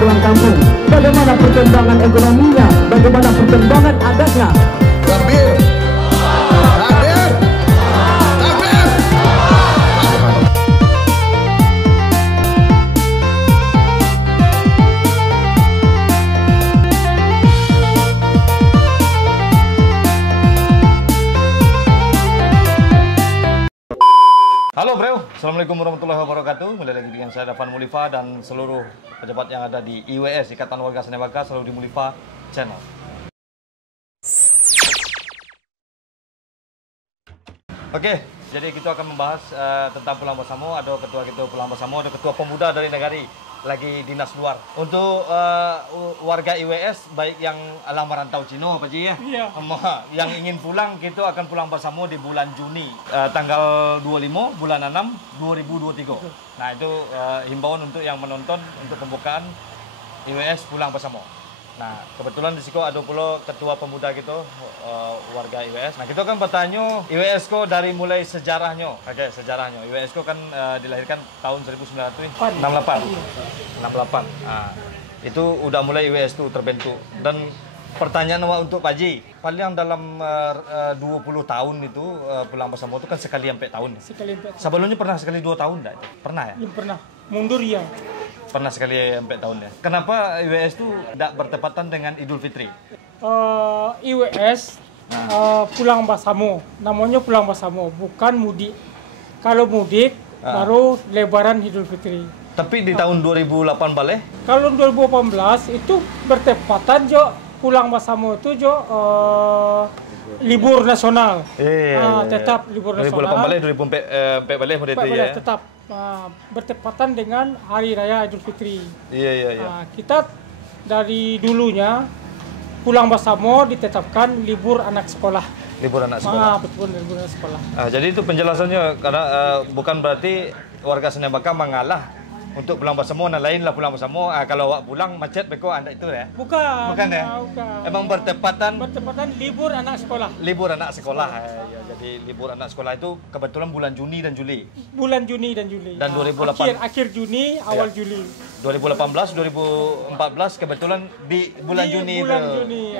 pulang kampung. Bagaimana perkembangan ekonominya, bagaimana perkembangan adatnya. Takbir, takbir, takbir. Halo bro, Assalamualaikum warahmatullahi wabarakatuh. Kembali lagi dengan saya Dafan Mulifa dan seluruh pejabat yang ada di IWS, Ikatan Warga Senebaga, selalu di Mulifa Channel. Oke, jadi kita akan membahas tentang Pulang Bersamo. Ada ketua kita Pulang Bersamo, ada ketua pemuda dari Negari lagi dinas luar. Untuk warga IWS, baik yang alam merantau Cino, Pak Ji ya? Iya. Yang ingin pulang, kita akan pulang bersama di bulan Juni, tanggal 25 bulan 6 2023. Nah itu himbauan untuk yang menonton untuk pembukaan IWS Pulang Bersama. Nah kebetulan di sini ada pula ketua pemuda gitu, warga IWS. Nah kita akan bertanya IWS ko dari mulai sejarahnya. Oke, sejarahnya. IWS ko kan dilahirkan tahun 1968. Nah, itu udah mulai IWS itu terbentuk. Dan pertanyaan untuk Pak Ji, paling dalam 20 tahun itu Pulang Bersama itu kan sekali sampai tahun. Sekali sampai tahun. Sebelumnya pernah sekali 2 tahun enggak? Pernah ya? Belum pernah. Mundur ya. Pernah sekali sampai tahun ya. Kenapa IWS itu tidak bertepatan dengan Idul Fitri? IWS Pulang Bersama. Namanya Pulang Bersama, bukan mudik. Kalau mudik baru Lebaran Idul Fitri. Tapi di tahun 2008 balik? Kalau 2018 itu bertepatan jo Pulang Bersama itu jo libur nasional. Tetap libur nasional. 2008 balik, 2004 balik udah itu ya. Tetap bertepatan dengan Hari Raya Idul Fitri. Iya. Kita dari dulunya Pulang Bersama ditetapkan libur anak sekolah. Libur anak sekolah. Betul, libur anak sekolah. Jadi itu penjelasannya, karena bukan berarti warga Senebaga mengalah untuk Pulang Bersama, nah lain lah Pulang Bersama. Kalau awak pulang macet beko anda itu ya? Bukan Ya? Bukan. Emang bertepatan libur anak sekolah. Libur anak sekolah. Ya, jadi libur anak sekolah itu kebetulan bulan Juni dan Juli. Bulan Juni dan Juli. Dan 2008 akhir Juni, awal Juli. 2018, 2014 kebetulan di bulan Juni. Bulan Juni.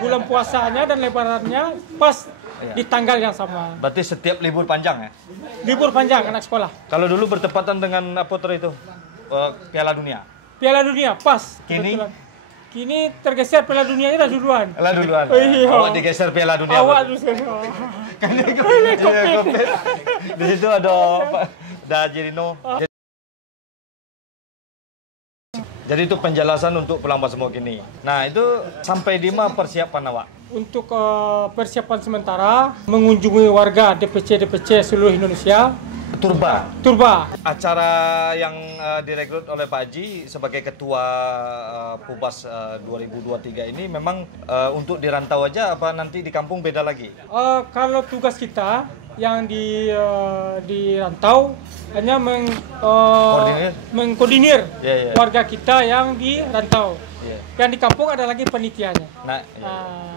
Bulan puasanya dan lebarannya pas di tanggal yang sama. Berarti setiap libur panjang ya? Libur panjang anak sekolah. Kalau dulu bertepatan dengan apa itu? Piala Dunia. Piala Dunia pas. Kini? Kebetulan. Kini tergeser Piala Dunianya dah duluan. Duluan. Iya. Awak digeser Piala Dunia. Awak dulu. Di situ ada Dajirino. Jadi itu penjelasan untuk Pulang Bersama kini. Nah itu sampai di mana persiapan awak? Untuk Persiapan sementara mengunjungi warga DPC seluruh Indonesia. Turba. Acara yang direkrut oleh Pak Haji sebagai ketua Pubas 2023 ini memang untuk di rantau aja apa nanti di kampung beda lagi? Kalau tugas kita yang di rantau hanya mengkoordinir warga kita yang di rantau. Yang di kampung ada lagi penitiannya. Nah,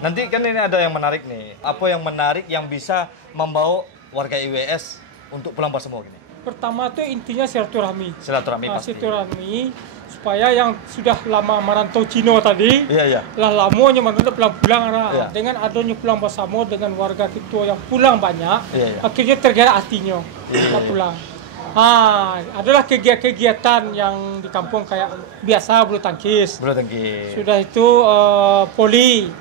nanti kan ini ada yang menarik nih. Apa yang menarik yang bisa membawa warga IWS untuk Pulang Bersama gini? Pertama tuh intinya silaturahmi. Pasti. Silaturahmi Supaya yang sudah lama merantau Cino tadi, lah lamanya merantau pulang-pulang. Dengan adanya Pulang Bersama dengan warga kita yang pulang banyak, akhirnya tergerak hatinya pulang. Adalah kegiatan yang di kampung kayak biasa bulu tangkis. Sudah itu poli.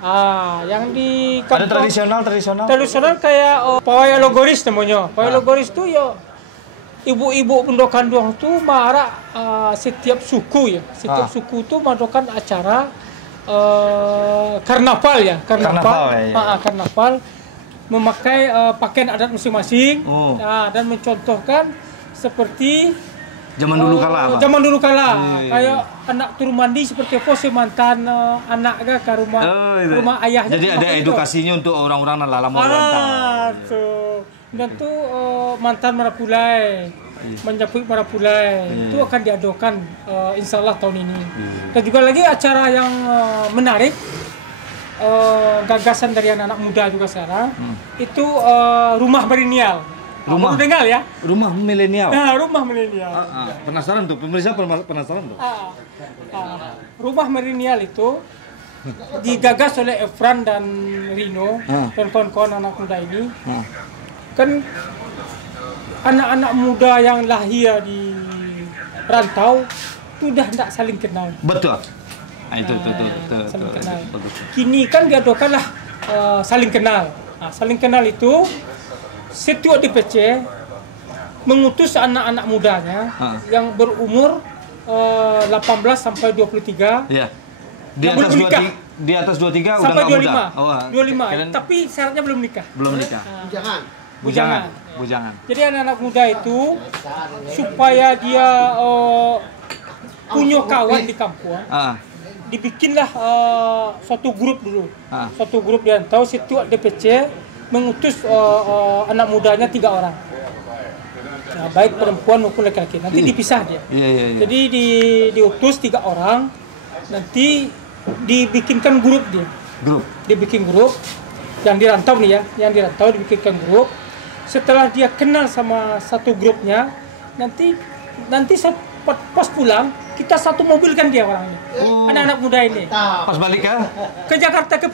Yang di kampung ada tradisional kayak pawai logoris namanya. Pawai logoris itu ya ibu-ibu pendokan tuh marah setiap suku ya. Setiap suku tuh mengadakan acara karnaval ya. Karnaval memakai pakaian adat masing-masing dan mencontohkan seperti zaman dulu kala. Kayak anak turun mandi seperti apa sih mantan anak ke rumah ayahnya. Jadi ada edukasinya untuk orang-orang lama dan tuh mantan Marapulai, menjemput Marapulai itu akan diadakan insya Allah tahun ini. Dan juga lagi acara yang menarik, gagasan dari anak-anak muda juga sekarang itu rumah milenial. Rumah dengar ya. Rumah milenial. Nah, rumah milenial. Penasaran tuh, pemirsa penasaran tuh. Rumah milenial itu digagas oleh Efran dan Rino dan kawan-kawan anak muda ini. Kan anak-anak muda yang lahir di rantau sudah tidak saling kenal. Betul. Itu saling kenal. Kini kan diadakanlah saling kenal. Saling kenal itu setiap DPC mengutus anak-anak mudanya yang berumur 18 sampai 23. Iya. Di atas 23 sampai udah nggak muda. 25. Tapi syaratnya belum nikah. Belum nikah. Bujangan. Jadi anak-anak muda itu supaya dia punya kawan di kampung. Dibikinlah suatu grup dulu. Suatu grup yang tahu setiap DPC mengutus anak mudanya 3 orang. Nah, baik perempuan maupun laki-laki. Nanti dipisah dia. Jadi diutus 3 orang. Nanti dibikinkan grup dia. Dibikin grup. Yang di rantau nih ya. Yang di rantau dibikinkan grup. Setelah dia kenal sama satu grupnya, nanti pas pulang kita satu mobil kan dia orangnya. Anak-anak muda ini. Pas balik ke Jakarta ke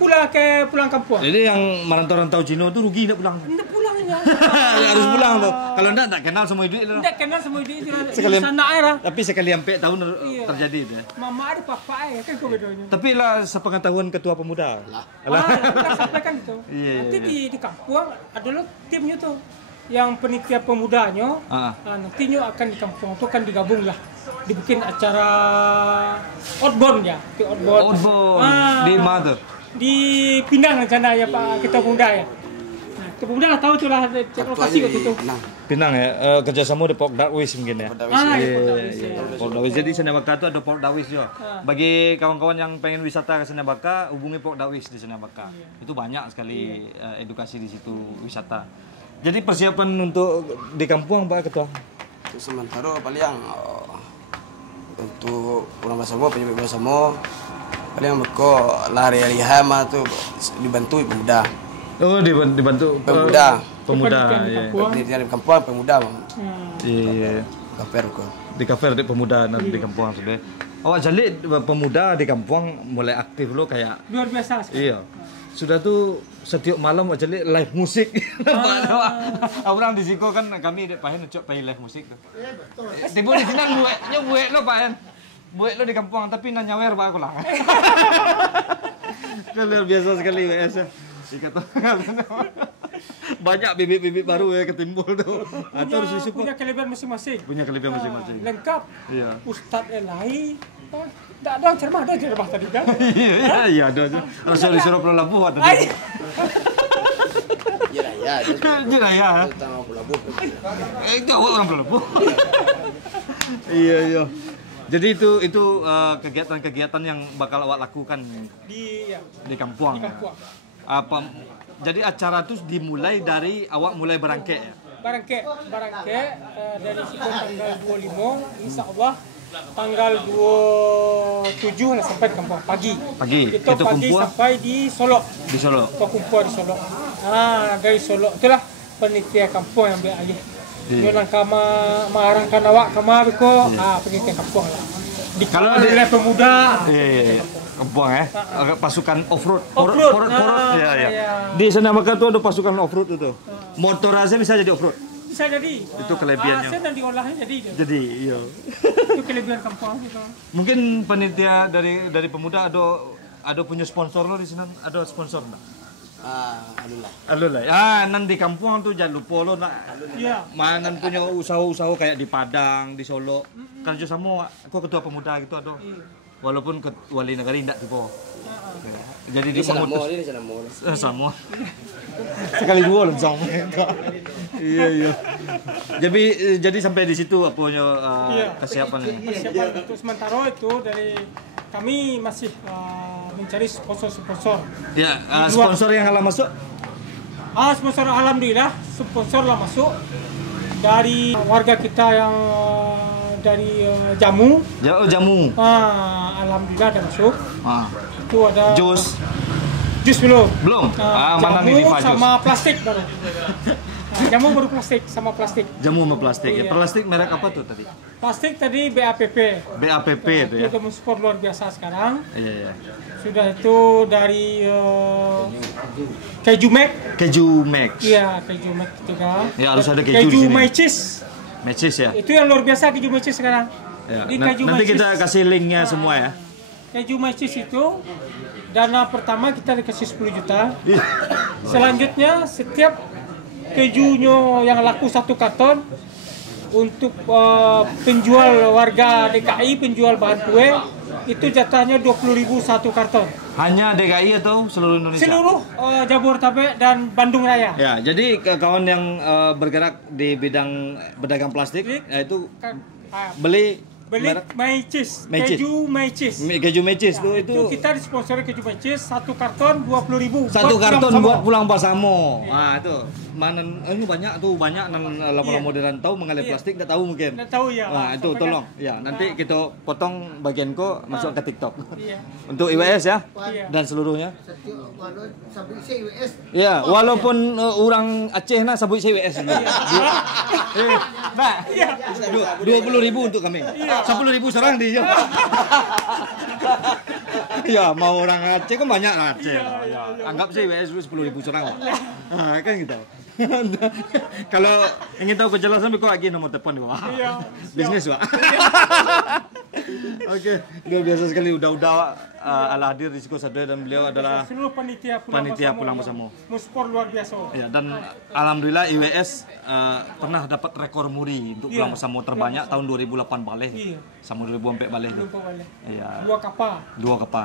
pulang kampung. Jadi yang merantau-rantau Cino tuh rugi enggak pulang? Enggak pulangnya. Harus pulang tuh. Kalau enggak kenal semua itu. Enggak kenal semua itu. Sekali sana era. Tapi sekali sampai tahun terjadi itu. Mama ada papa ya kan bedanya. Tapi lah sepengetahuan ketua pemuda. Kita sampaikan itu. Nanti di kampung adalah timnya tuh. Yang penitia pemudanya, nantinya akan di kampung itu kan digabung lah, dibikin acara outbound ya, di outbound. Di mana tuh? Di Pinang sana ya Pak Ketua Pemuda ya. Nah, Ketua Pemuda lah tahu tuh lah lokasi itu. Pinang ya, kerjasama di Port Darwis mungkin ya. Port Darwis. Jadi Sanabaka itu ada Port Darwis juga. Bagi kawan-kawan yang pengen wisata ke Sanabaka, hubungi Port Darwis di Sanabaka. Itu banyak sekali edukasi di situ wisata. Jadi persiapan untuk di kampung Pak Ketua? Untuk sementara paling untuk pulang bersama, penyebab bersama paling mereka lari-lari hama tu dibantu pemuda. Oh dibantu pemuda ya. Di kampung pemuda. Iya. Di kafe di pemuda di kampung sudah. Jadi pemuda di kampung mulai aktif lo kayak luar biasa. Iya. Sudah tuh setiap malam jadi live musik. Orang di Siko kan kami pahen cok pahen live musik tuh. Tiba di sini buek lo pahen. Buek lo di kampung tapi nyawer Pak aku lah. Luar biasa sekali WS. Banyak bibit-bibit baru ya ketimbul tuh. Punya kelebihan masing-masing. Lengkap. Iya. Ustadz Elai. Tak ada cermah tadi kan? Iya ada. Harus disuruh pulau Labuh tadi. Jiraya. Itu orang pulau Labuh. Iya. Jadi itu kegiatan-kegiatan yang bakal awak lakukan di kampung. Apa? Jadi acara itu dimulai dari awak mulai berangke ya? Berangke dari Siko tanggal 25, insya Allah tanggal 27 sampai di kampung pagi. Itu pagi sampai di Solo. Kumpul di Solo. Dari Solo itulah panitia kampung yang beralih. Nyolang kama mengarangkan awak kama biko, pergi ke kampung lah. Kalau di wilayah pemuda. Iya. Kampung ya. Pasukan off-road. Iya. Di Sanabaka tuh ada pasukan off-road itu. Motor aja bisa jadi off-road. Bisa jadi. Itu kelebihannya. Dan diolahnya jadi. Iya. Itu kelebihan kampung gitu. Mungkin panitia dari pemuda ada punya sponsor lo di sini, ada sponsor enggak? Alhamdulillah. Nan di kampung tuh jangan lupa lo nak. Iya. Manan punya usaha-usaha kayak di Padang, di Solo. Kan sama aku ketua pemuda gitu ada. Walaupun ke wali negara tidak tipe. Jadi dia memutus. Sama. Sekali dua loh sama. Iya. Jadi sampai di situ apanya kesiapan. Persiapan untuk sementara itu dari kami masih mencari sponsor. Ya, sponsor yang halah masuk? Sponsor alhamdulillah sponsor lah masuk dari warga kita yang dari jamu. Jamu. Alhamdulillah ada masuk. Itu ada jus belum. Mana nih jamu sama plastik baru. Jamu baru plastik sama plastik. Jamu sama plastik ya. Iya. Plastik merek apa tuh tadi? Plastik tadi BAPP. BAPP itu ya. Itu sport luar biasa sekarang. Iya. Sudah itu dari keju Mac. Keju Max. Iya, keju Mac juga. Ya, harus ada keju di Keju sini. Macis. Macis ya. Itu yang luar biasa keju Macis sekarang. Ya. Di Nanti keju Macis. kita kasih linknya semua ya. Keju Macis itu dana pertama kita dikasih 10 juta. Selanjutnya setiap kejunya yang laku 1 karton untuk penjual warga DKI, penjual bahan kue itu jatahnya 20.000 1 karton. Hanya DKI atau seluruh Indonesia? Seluruh Jabodetabek dan Bandung Raya. Ya, jadi kawan yang bergerak di bidang pedagang plastik, ya itu beli merek Macis, Macis. keju Macis. Keju Macis Ya, itu kita disponsori keju Macis 1 karton 20.000. 1 karton pulang buat sama. pulang Basamo. Nah, itu mana ini banyak nan lama-lama modern tahu mengalir plastik enggak tahu mungkin. Nggak tahu ya. Nah, itu Sampaikan. tolong. Ya, nanti kita potong bagian ko masuk ke TikTok. Iya. Untuk IWS ya Iya. dan seluruhnya. Ya, walaupun orang Aceh nah sabut IWS juga. Nah, 20.000 untuk kami. 10.000 serang dia. Ya, mau orang Aceh kan banyak Aceh. Ya, anggap sih IWS 10.000 serang. Nah, kan gitu. Kalau ingin tahu kejelasan, kok lagi nomor telepon di bawah. Iya. Bisnis, Pak. Oke, luar biasa sekali udah ala hadir di Siko Sadre dan beliau adalah Seluruh panitia pulang bersama. Muspor luar biasa. Ya, dan alhamdulillah IWS pernah dapat rekor muri untuk pulang bersama terbanyak tahun 2008 balik. Iya. Sama 2004 balik itu. Lupa balik. Iya. 2 kapal. 2 kapal.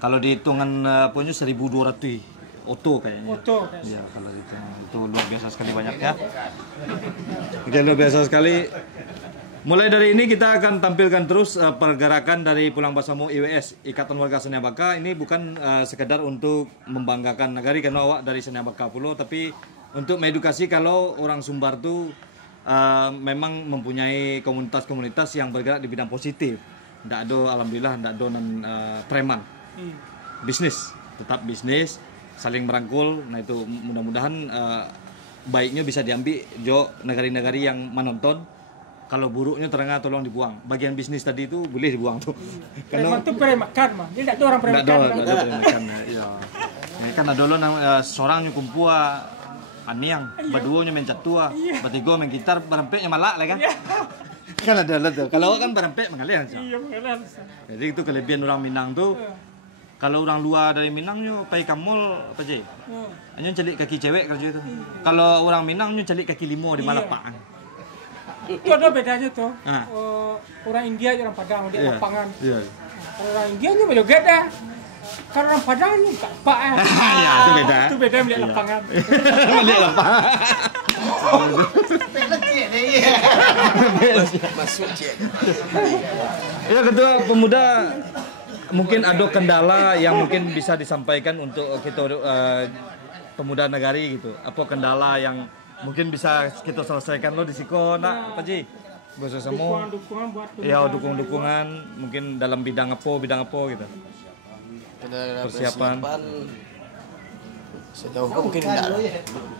Kalau dihitungan punya 1.200 oto kayaknya. Oto guys. Iya, kalau itu luar biasa sekali banyaknya. Oke, luar biasa sekali. Mulai dari ini kita akan tampilkan terus pergerakan dari Pulang Basamo IWS, Ikatan Warga Senyabaka. Ini bukan sekedar untuk membanggakan negari karena awak dari Senyabaka Pulau, tapi untuk mengedukasi kalau orang Sumbar tuh memang mempunyai komunitas-komunitas yang bergerak di bidang positif. Nggak ada, alhamdulillah, nggak ada preman. Bisnis, tetap bisnis, saling merangkul. Nah itu mudah-mudahan baiknya bisa diambil jo negari-negari yang menonton. Kalau buruknya terengah tolong dibuang. Bagian bisnis tadi itu boleh dibuang tuh. Preman itu premakan mah. Dia tidak ada orang premakan. Nggak ada premakan. Iya. Ya, kan ada dulu seorang nyukumpua aniang, berdua mencat tua, bertiga main gitar, berempeknya malak lah kan. Kan ada tuh. Kalau kan berempek mengalir. Iya, mengalir. Jadi itu kelebihan orang Minang tuh. Kalau orang luar dari Minang nyu pai kamul apa je? Nyu celik kaki cewek kerja itu. Kalau orang Minang nyu celik kaki limo di Malapaan. Itu ada bedanya tuh. Orang India orang Padang di lapangan. Iya. Kalau orang India nya joget dah. Kalau orang Padang nya apa Ya, itu beda. Itu beda melihat lapangan. Melihat lapangan. Masuk cek. Ya, Ketua Pemuda, mungkin ada kendala yang mungkin bisa disampaikan untuk kita pemuda negari gitu. Apa kendala yang mungkin bisa kita selesaikan lo di Siko nak apa Ji? Bahasa semua. Dukungan buat Ya, dukungan mungkin dalam bidang apa gitu. Persiapan. Sejauh mungkin tidak.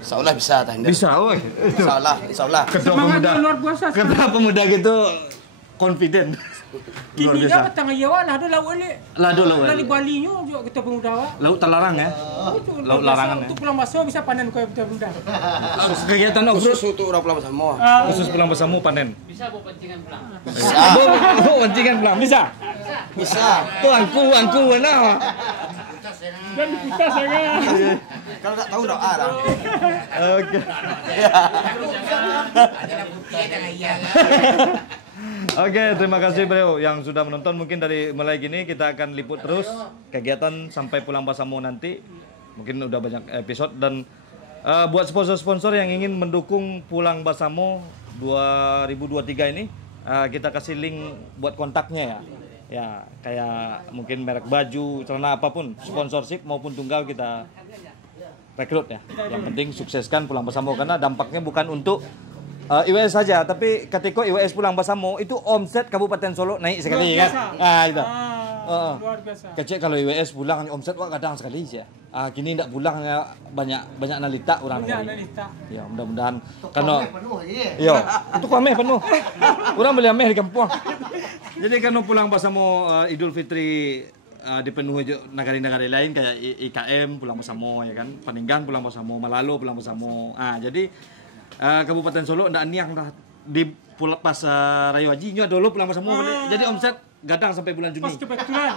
Insyaallah bisa tanda. Bisa, woi. Insyaallah. Ketua Pemuda. luar biasa. Ketua Pemuda gitu confident. Luar Kini biasa. dah tengah Yawan ada laut ni. Lado. Dari Bali nya juga kita pemuda awak. Laut Telarang ya. Laut larangan ya. Untuk pulang masuk bisa panen kue pemuda. Kegiatan khusus Khusus untuk orang Pulang Basamo. khusus pulang bersama panen. Bisa. Oh, pancingan pulang bisa. Bisa. Tuh angku mana? Dan kita sangat. Kalau tak tahu doa lah. Oke. Oke, terima kasih beliau yang sudah menonton. Mungkin dari mulai gini kita akan liput terus kegiatan sampai Pulang Basamo nanti. Mungkin udah banyak episode dan buat sponsor-sponsor yang ingin mendukung Pulang Basamo 2023 ini, kita kasih link buat kontaknya ya. Ya, kayak mungkin merek baju, celana apapun, sponsorship maupun tunggal kita rekrut ya. Yang penting sukseskan Pulang Basamo karena dampaknya bukan untuk IWS saja, tapi ketika IWS Pulang Basamo itu omset Kabupaten Solo naik sekali kan. Nah, gitu. Luar biasa. Kecek kalau IWS pulang omset wah kadang sekali sih ya. Kini ndak pulang ya banyak nalita orang. Banyak nalita. Ya mudah-mudahan karena iya itu kami penuh. Orang beli ameh di kampung. Jadi kan pulang pas mau Idul Fitri dipenuhi negara-negara lain kayak IKM pulang bersama ya kan, Paninggan pulang bersama, Malalo pulang bersama. Jadi Kabupaten Solo ndak niang dah di pas Rayo Haji nyo dulu pulang bersama. Jadi omset gadang sampai bulan Juni. Pas kebetulan.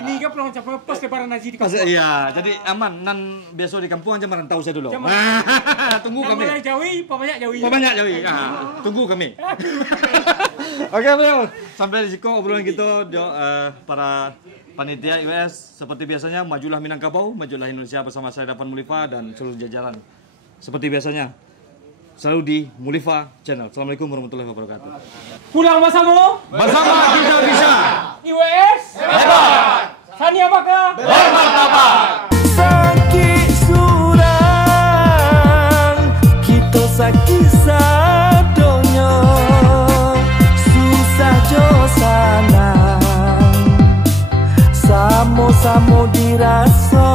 Ini kan pulang capai pas lebaran haji di kampung. Iya, jadi aman. Nan biasa di kampung aja merantau saya dulu. Tunggu kami. Mulai Jawi, banyak Jawi. Banyak Jawi. Tunggu kami. Oke, bro. Sampai di sini obrolan kita para panitia IWS seperti biasanya majulah Minangkabau, majulah Indonesia bersama saya Dapan Mulifa dan seluruh jajaran. Seperti biasanya selalu di Mulifa Channel. Assalamualaikum warahmatullahi wabarakatuh. Pulang bersama. Bersama kita bisa. IWS hebat. Sania Baka bermartabat. Sakit surang kita sakit sadonya susah jo sanang samo-samo dirasa